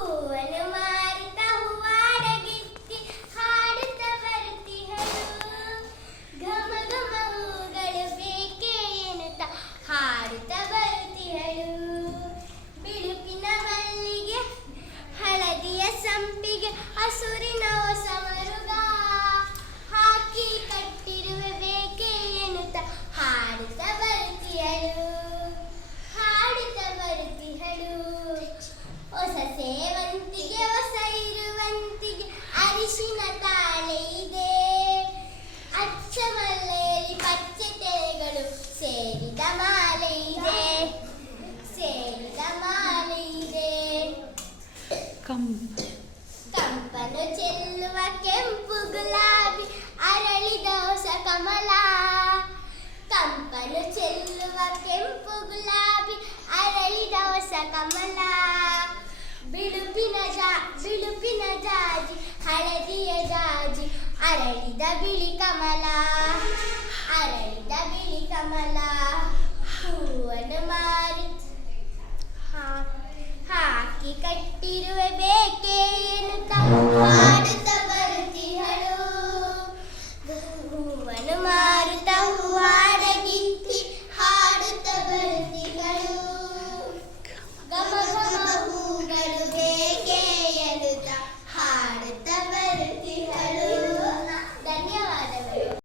ಹೂವನ್ನು ಮಾರುತ್ತ ಹೂವಾಡಗಿತ್ತಿ ಹಾಡುತ್ತ ಬರುತ್ತಿಹಳು. ಘಮ ಘಮ ಹೂಗಳು ಬೇಕೆ ಎನ್ನುತ್ತ ಹಾಡುತ್ತ ಬರುತ್ತಿಹಳು. ಬಿಳುಪಿನ ಮಲ್ಲಿಗೆ ಹಳದಿಯ ಸಂಪಿಗೆ ಹಸುರಿನ ಹೊಸ ಮರುಗ ಹಾಕಿ ಕಟ್ಟಿರುವೆ ಬೇಕೆ ಎನ್ನುತ್ತ ಹಾಡುತ್ತ ಬರುತ್ತಿಹಳು. ಹಾಡುತ್ತ ಬರುತ್ತಿಹಳು. ಹೊಸ ಸೇವಂತಿಗೆ ಹೊಸ ಇರುವಂತಿಗೆ ಅರಿಶಿನ ತಾಳೆ ಇದೆ. ಅಚ್ಚ ಮಲ್ಲೆಯಲ್ಲಿ ಪಚ್ಚೆ ತೆರೆಗಳು ಸೇರಿದ ಮಾಲೆ ಇದೆ. ಸೇರಿದ ಮಾಲೆ ಇದೆ. ಕಂಪನು ಚೆಲ್ಲುವ ಕೆಂಪು ಗುಲಾಬಿ ಅರಳಿದ ಹೊಸ ಕಮಲ. ಕಂಪನು ಚೆಲ್ಲುವ ಕೆಂಪು ಗುಲಾಬಿ ಅರಳಿದ ಹೊಸ ಕಮಲ. ಬಿಳುಪಿನ ಜಾಜಿ ಹಳದಿಯ ಜಾಜಿ ಅರಳಿದ ಬಿಳಿ ಕಮಲ. ಅರಳಿದ ಬಿಳಿ ಕಮಲ. ಹೂವನ್ನು ಮಾರಿ ಹಾಕಿ ಕಟ್ಟಿರುವೆ